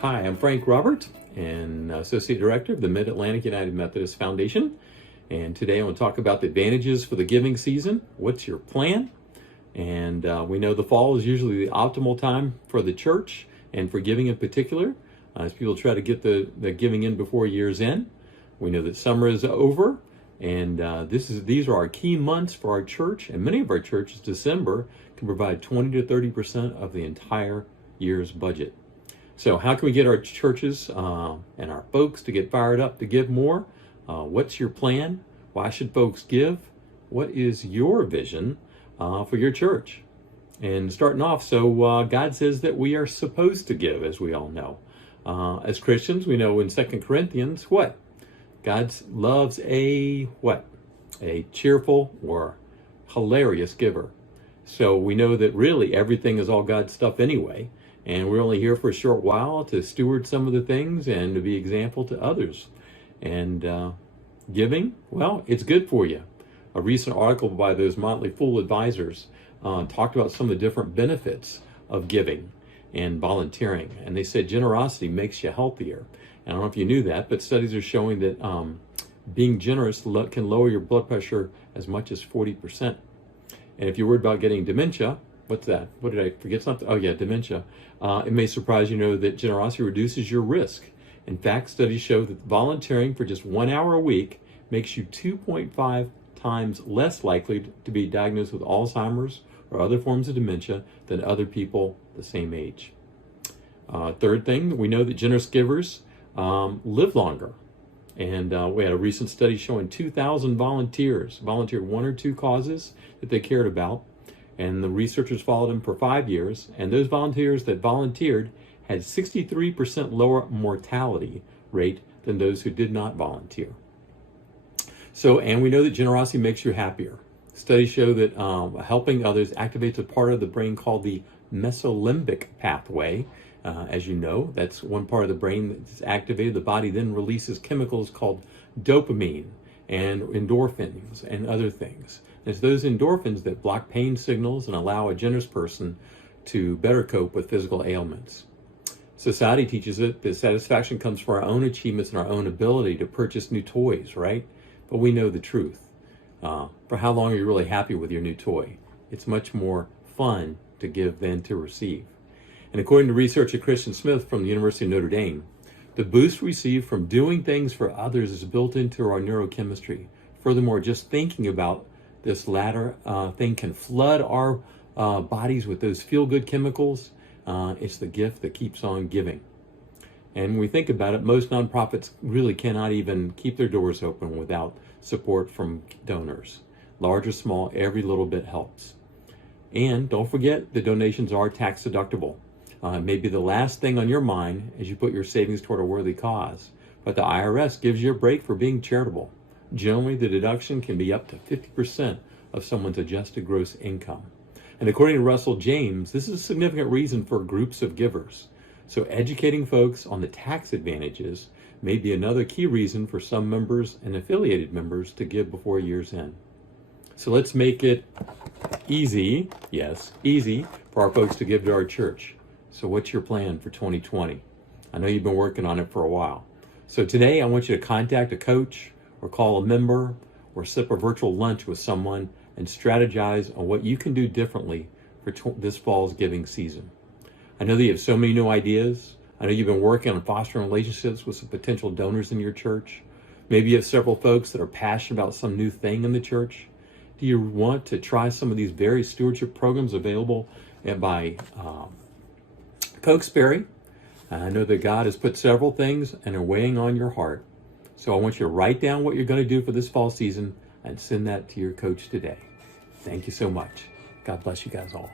Hi, I'm Frank Robert, and Associate Director of the Mid-Atlantic United Methodist Foundation. And today I want to talk about the advantages for the giving season. What's your plan? And we know the fall is usually the optimal time for the church and for giving in particular, as people try to get the giving in before year's end. We know that summer is over, and these are our key months for our church. And many of our churches, December can provide 20 to 30% of the entire year's budget. So how can we get our churches and our folks to get fired up to give more? What's your plan? Why should folks give? What is your vision for your church? And starting off, so God says that we are supposed to give, as we all know. As Christians, we know in 2 Corinthians, what? God loves a what? A cheerful or hilarious giver. So we know that really everything is all God's stuff anyway. And we're only here for a short while to steward some of the things and to be example to others. And giving, well, it's good for you. A recent article by those Motley Fool advisors talked about some of the different benefits of giving and volunteering. And they said generosity makes you healthier. And I don't know if you knew that, but studies are showing that being generous can lower your blood pressure as much as 40%. And if you're worried about getting dementia, what's that? What did I forget something? Oh yeah, dementia. It may surprise you to know that generosity reduces your risk. In fact, studies show that volunteering for just 1 hour a week makes you 2.5 times less likely to be diagnosed with Alzheimer's or other forms of dementia than other people the same age. Third thing, we know that generous givers live longer. And we had a recent study showing 2,000 volunteers volunteered one or two causes that they cared about. And the researchers followed them for 5 years. And those volunteers that volunteered had 63% lower mortality rate than those who did not volunteer. So, and we know that generosity makes you happier. Studies show that helping others activates a part of the brain called the mesolimbic pathway. As you know, that's one part of the brain that's activated. The body then releases chemicals called dopamine and endorphins and other things. It's those endorphins that block pain signals and allow a generous person to better cope with physical ailments. Society teaches it that satisfaction comes from our own achievements and our own ability to purchase new toys, right? But we know the truth. For how long are you really happy with your new toy? It's much more fun to give than to receive. And according to research at Christian Smith from the University of Notre Dame, the boost received from doing things for others is built into our neurochemistry. Furthermore, just thinking about this latter thing can flood our bodies with those feel-good chemicals. It's the gift that keeps on giving. And when we think about it, most nonprofits really cannot even keep their doors open without support from donors. Large or small, every little bit helps. And don't forget, the donations are tax deductible. It may be the last thing on your mind as you put your savings toward a worthy cause, but the IRS gives you a break for being charitable. Generally, the deduction can be up to 50% of someone's adjusted gross income. And according to Russell James, this is a significant reason for groups of givers. So educating folks on the tax advantages may be another key reason for some members and affiliated members to give before year's end. So let's make it easy, yes, easy for our folks to give to our church. So what's your plan for 2020? I know you've been working on it for a while. So today I want you to contact a coach or call a member or sip a virtual lunch with someone and strategize on what you can do differently for this fall's giving season. I know that you have so many new ideas. I know you've been working on fostering relationships with some potential donors in your church. Maybe you have several folks that are passionate about some new thing in the church. Do you want to try some of these various stewardship programs available by Cokesbury? I know that God has put several things and are weighing on your heart. So I want you to write down what you're going to do for this fall season and send that to your coach today. Thank you so much. God bless you guys all.